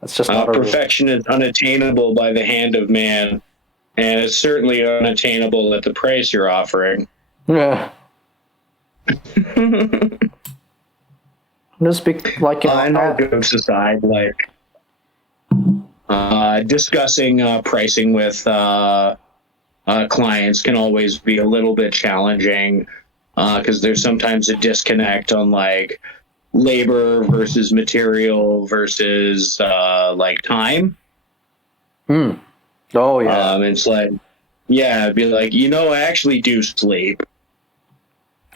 That's just not perfection is unattainable by the hand of man, and it's certainly unattainable at the price you're offering. Yeah. Just like and all jokes aside, like discussing pricing with clients can always be a little bit challenging because there's sometimes a disconnect on like labor versus material versus like time. Oh yeah. It's like, yeah, it'd be like, I actually do sleep.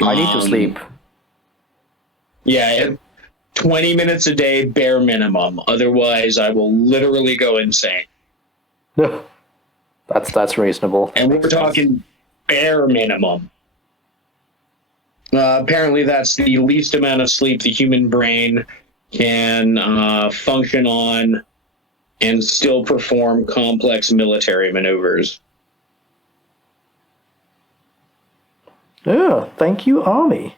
I need to sleep. Yeah, 20 minutes a day, bare minimum. Otherwise, I will literally go insane. That's reasonable. And we're talking bare minimum. Apparently, that's the least amount of sleep the human brain can function on and still perform complex military maneuvers. Yeah, thank you, Army.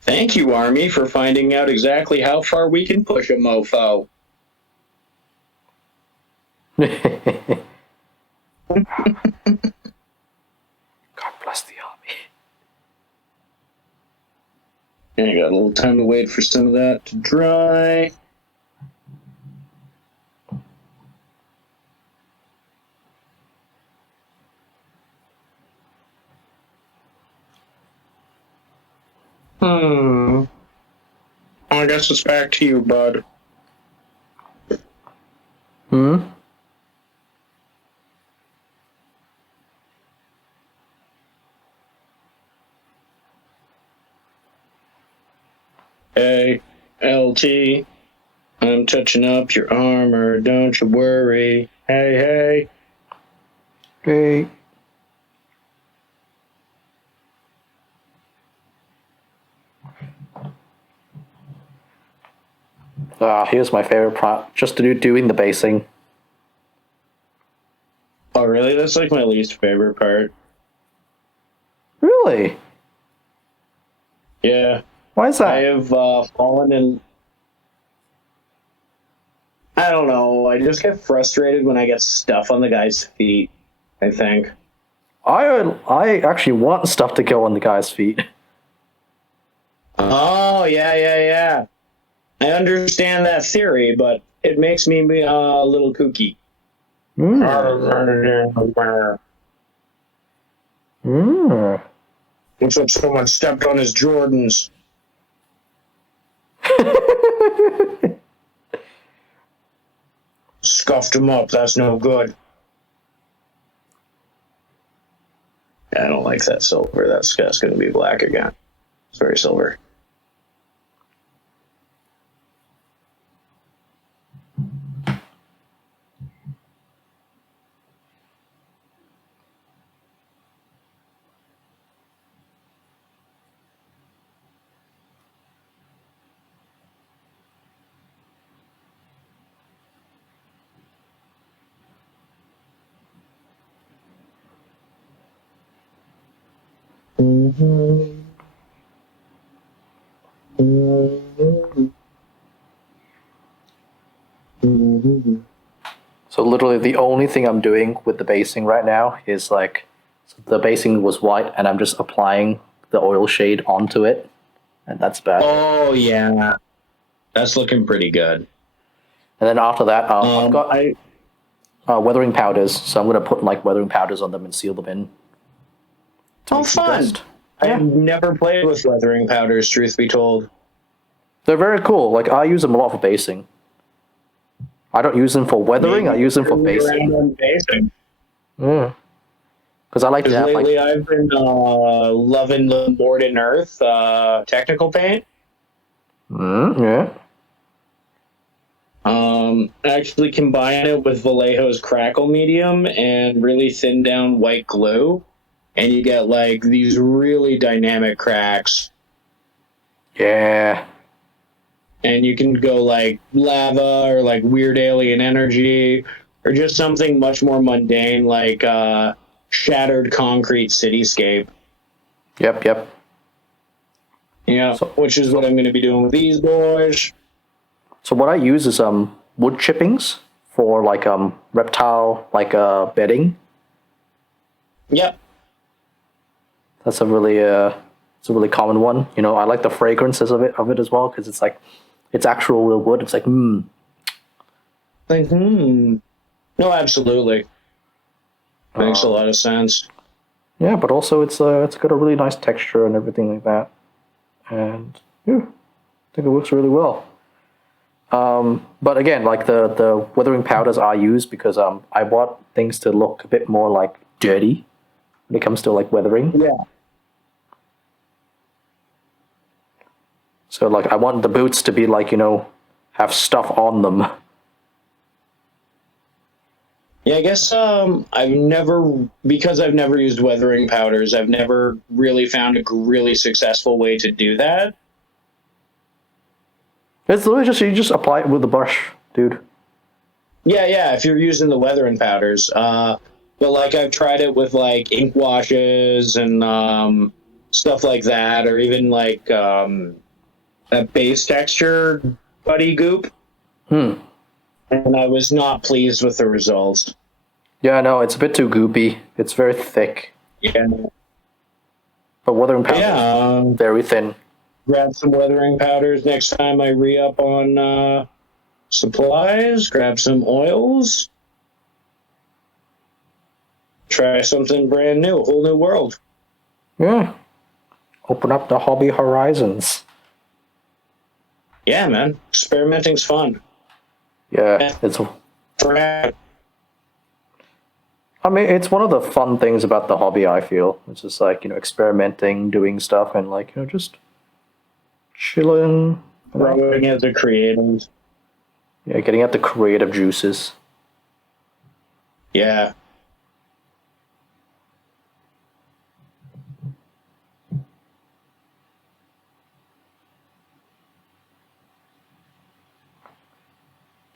Thank you, Army, for finding out exactly how far we can push a mofo. God bless the Army. And I got a little time to wait for some of that to dry. I guess it's back to you, bud. Hey, LT, I'm touching up your armor, don't you worry. Hey. Hey. Here's my favorite part, just to doing the basing. Oh, really? That's like my least favorite part. Really? Yeah. Why is that? I have fallen in... I don't know. I just get frustrated when I get stuff on the guy's feet, I think. I actually want stuff to go on the guy's feet. Oh, yeah. I understand that theory, but it makes me a little kooky. Mm. Mm. Looks like someone stepped on his Jordans. Scuffed him up. That's no good. I don't like that silver. That's going to be black again. It's very silver. Mm-hmm. Mm-hmm. Mm-hmm. So literally the only thing I'm doing with the basing right now is like, so the basing was white and I'm just applying the oil shade onto it, and that's bad. Oh yeah, that's looking pretty good. And then after that, I've got weathering powders, so I'm gonna put like weathering powders on them and seal them in. Fun! Dust. I've never played with weathering powders, truth be told. They're very cool. Like I use them a lot for basing. I don't use them for weathering. Maybe I use them for basing. Because Because I like to have lately like. I've been loving the Morden Earth technical paint. Yeah. Actually combine it with Vallejo's crackle medium and really thin down white glue, and you get like these really dynamic cracks. Yeah. And you can go like lava or like weird alien energy or just something much more mundane like shattered concrete cityscape. Yep. Yeah, which is what I'm going to be doing with these boys. So what I use is wood chippings for like reptile like bedding. Yep. That's a really common one. You know, I like the fragrances of it as well because it's like it's actual real wood. It's like Like no, absolutely. Makes a lot of sense. Yeah, but also it's got a really nice texture and everything like that, and yeah, I think it works really well. But again, like the weathering powders are used because I want things to look a bit more like dirty when it comes to like weathering. Yeah. So like I want the boots to be like, you know, have stuff on them. Yeah, I guess I've never used weathering powders, I've never really found a really successful way to do that. It's literally just you just apply it with the brush, dude. Yeah, if you're using the weathering powders. But like I've tried it with like ink washes and stuff like that, or even like a base texture putty goop. And I was not pleased with the results. Yeah, no, it's a bit too goopy. It's very thick. Yeah. But weathering powder, very thin. Grab some weathering powders next time I re-up on supplies. Grab some oils. Try something brand new, a whole new world. Yeah. Open up the hobby horizons. Yeah, man. Experimenting's fun. Yeah, it's. I mean, it's one of the fun things about the hobby. I feel it's just like, you know, experimenting, doing stuff, and like, you know, just chilling. Growing as a creative. Yeah, getting at the creative juices. Yeah.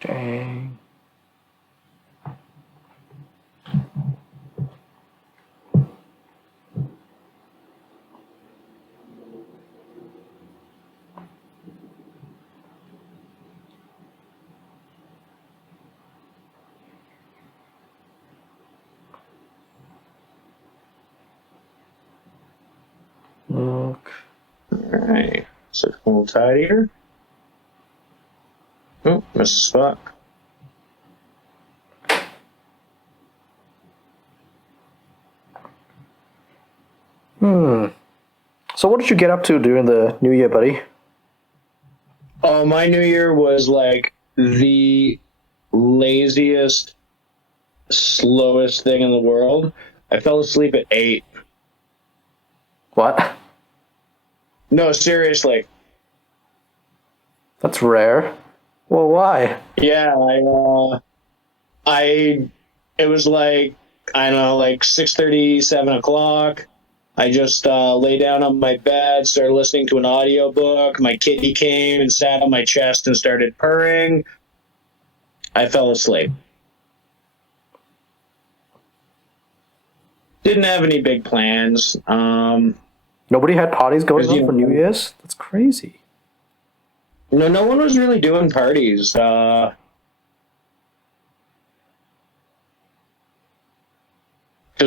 Dang. Look. All right. So a little tidier. Oh, Mrs. Fuck. So what did you get up to during the New Year, buddy? Oh, my New Year was like the laziest, slowest thing in the world. I fell asleep at 8. What? No, seriously. That's rare. Well, why? Yeah, it was like, I don't know, like 6:30, 7 o'clock. I just lay down on my bed, started listening to an audiobook. My kitty came and sat on my chest and started purring. I fell asleep. Didn't have any big plans. Nobody had parties going on for New Year's? That's crazy. No one was really doing parties. Because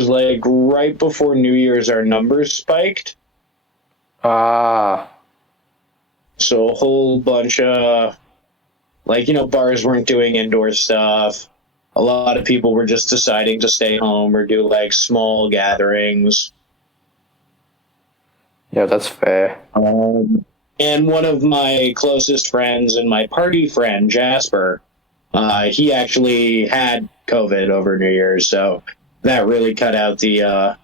like right before New Year's, our numbers spiked. Ah. So a whole bunch of, like, bars weren't doing indoor stuff. A lot of people were just deciding to stay home or do like small gatherings. Yeah, that's fair. And one of my closest friends and my party friend, Jasper, he actually had COVID over New Year's. So that really cut out the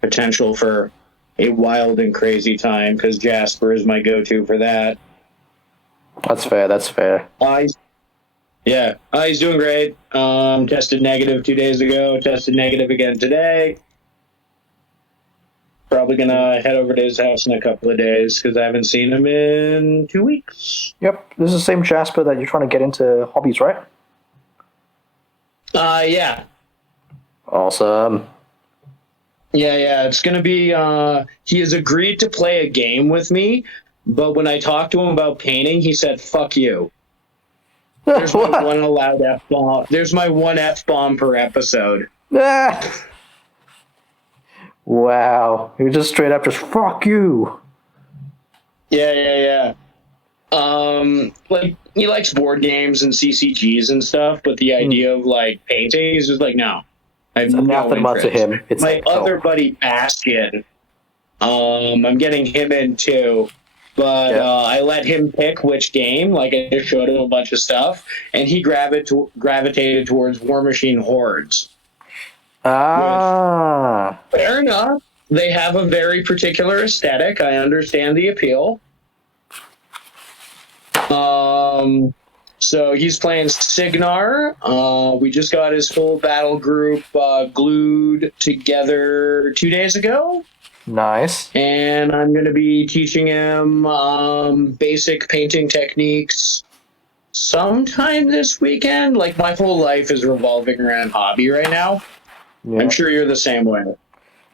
potential for a wild and crazy time because Jasper is my go-to for that. That's fair. That's fair. He's doing great. Tested negative 2 days ago. Tested negative again today. Probably gonna head over to his house in a couple of days because I haven't seen him in 2 weeks. Yep, this is the same Jasper that you're trying to get into hobbies, right? Yeah. Awesome. Yeah. It's gonna be. He has agreed to play a game with me, but when I talked to him about painting, he said, "Fuck you." There's my one allowed F-bomb. There's my one F-bomb per episode. Wow. You're just straight up just, fuck you. Yeah. Like, he likes board games and CCGs and stuff, but the idea of, like, painting, he's just like, no. I have anathema to him. It's my like, other buddy, Bastion, I'm getting him in, too. But I let him pick which game. Like, I just showed him a bunch of stuff, and he gravitated towards War Machine Hordes. Ah. Fair enough. They have a very particular aesthetic. I understand the appeal. So he's playing Signar. We just got his full battle group glued together 2 days ago. Nice. And I'm going to be teaching him basic painting techniques sometime this weekend. Like, my whole life is revolving around hobby right now. Yeah. I'm sure you're the same way.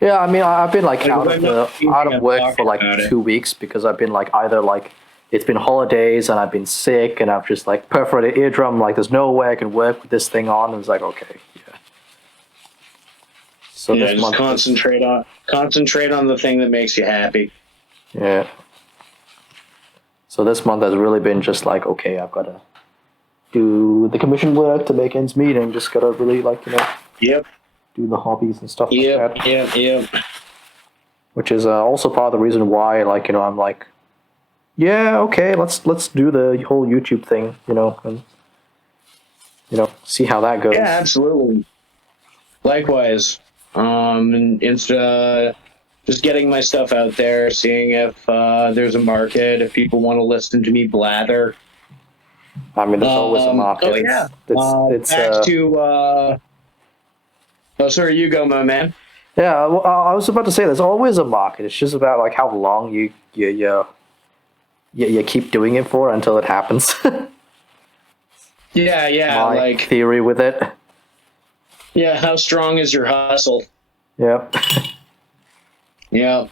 Yeah, I mean, I've been like out of work for like 2 weeks because I've been like either like it's been holidays and I've been sick and I've just like perforated eardrum. Like, there's no way I can work with this thing on. And it's like, okay, yeah. So yeah, just concentrate on the thing that makes you happy. Yeah. So this month has really been just like, okay, I've got to do the commission work to make ends meet, and just got to really like, Yep. do the hobbies and stuff like that. Yep. Which is also part of the reason why, like, I'm like, yeah, okay, let's do the whole YouTube thing, and see how that goes. Yeah, absolutely. Likewise. And it's just getting my stuff out there, seeing if there's a market, if people want to listen to me blather. I mean, there's always a market. Oh, yeah. Back to... Oh, sorry, you go, my man. Yeah, well, I was about to say there's always a market. It's just about like how long you keep doing it for until it happens. Yeah, my like theory with it. Yeah, how strong is your hustle? Yep. Yeah.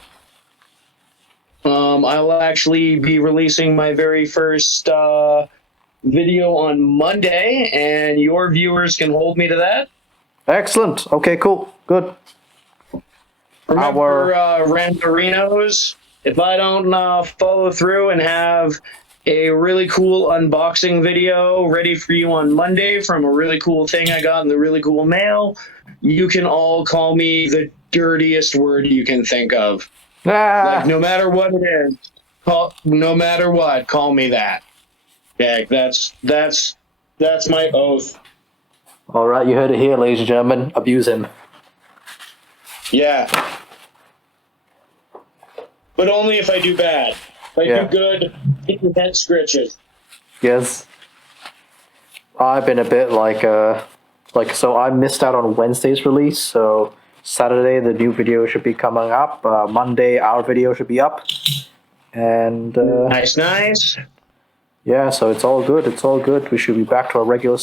I will actually be releasing my very first video on Monday, and your viewers can hold me to that. Excellent. Okay, cool. Good. Remember, Randorinos, if I don't follow through and have a really cool unboxing video ready for you on Monday from a really cool thing I got in the really cool mail. You can all call me the dirtiest word you can think of. Like, no matter what it is, no matter what, call me that. Okay, that's my oath. All right, you heard it here, ladies and gentlemen. Abuse him. Yeah. But only if I do bad. If I do good, get your head scritches. Yes. I've been a bit so I missed out on Wednesday's release, so Saturday the new video should be coming up. Monday our video should be up. And nice. Yeah, so it's all good. It's all good. We should be back to our regular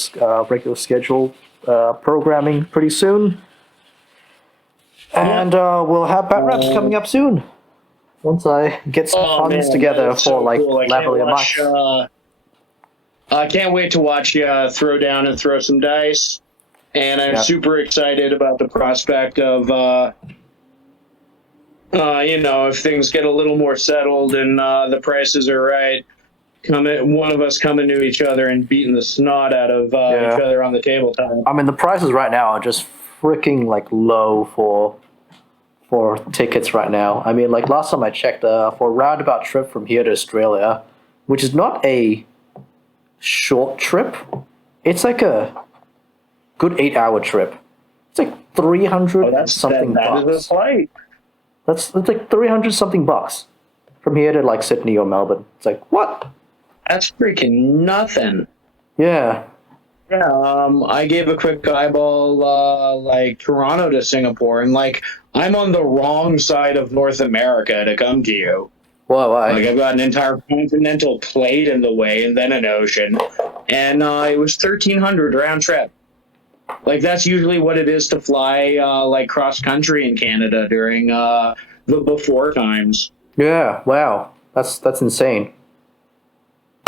schedule programming pretty soon. And we'll have bat raps coming up soon. Once I get some funds together for cool. leveling them up. I can't wait to watch you throw down and throw some dice. And I'm super excited about the prospect of, if things get a little more settled and the prices are right, one of us coming to each other and beating the snot out of each other on the tabletop. I mean, the prices right now are just freaking low for tickets right now. I mean, last time I checked, for a roundabout trip from here to Australia, which is not a short trip, it's like a good 8-hour trip. It's like 300 something bucks. That is a flight. That's like 300 something bucks from here to Sydney or Melbourne. It's like, what? That's freaking nothing. Yeah. Yeah, I gave a quick eyeball, Toronto to Singapore, and I'm on the wrong side of North America to come to you. Why? I've got an entire continental plate in the way, and then an ocean, and it was $1,300 round trip. That's usually what it is to fly cross country in Canada during the before times. Yeah. Wow. That's insane.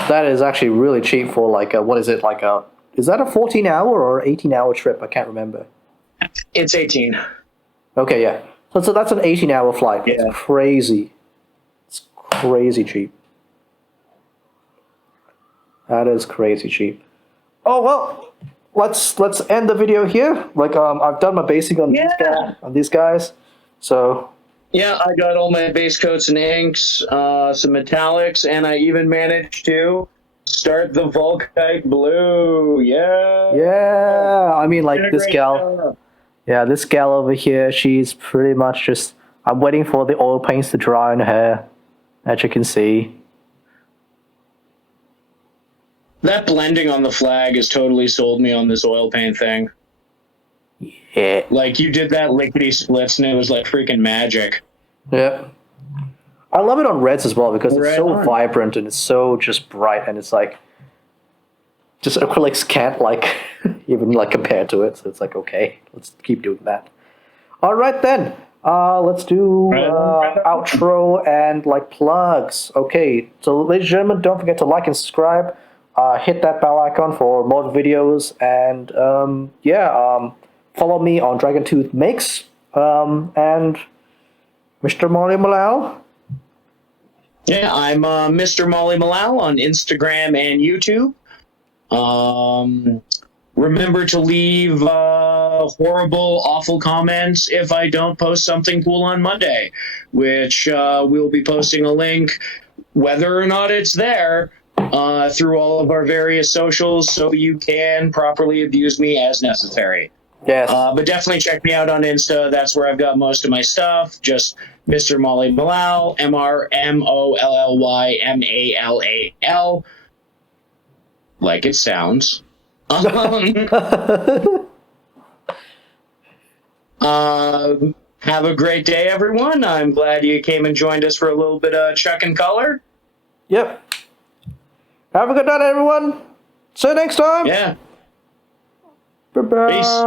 That is actually really cheap for what is it is that a 14-hour or 18-hour trip? I can't remember. It's 18. Okay, yeah. So that's an 18-hour flight. Yeah. It's crazy. It's crazy cheap. That is crazy cheap. Oh well, let's end the video here. I've done my basing on these guys. So yeah, I got all my base coats and inks, some metallics, and I even managed to start the Volkite Blue. Yeah. Yeah. I mean, this gal. Yeah, this gal over here, she's pretty much just... I'm waiting for the oil paints to dry on her, as you can see. That blending on the flag has totally sold me on this oil paint thing. Yeah. You did that lickety splits and it was freaking magic. Yeah. I love it on reds as well because it's so vibrant and it's so just bright and it's just acrylics can't even compare to it. So it's okay, let's keep doing that. All right then. Let's do outro and plugs. Okay, so ladies and gentlemen, don't forget to like and subscribe. Hit that bell icon for more videos and follow me on Dragon Tooth Makes and Mr. Molly Malal. Yeah, I'm Mr. Molly Malal on Instagram and YouTube. Remember to leave horrible, awful comments if I don't post something cool on Monday, which we'll be posting a link, whether or not it's there, through all of our various socials so you can properly abuse me as necessary. Yes. But definitely check me out on Insta. That's where I've got most of my stuff. Just Mr. Molly Malal, MrMollyMalal, like it sounds. Have a great day, everyone. I'm glad you came and joined us for a little bit of Chuck and Color. Yep. Have a good night, everyone. See you next time. Yeah. Bye-bye. Peace.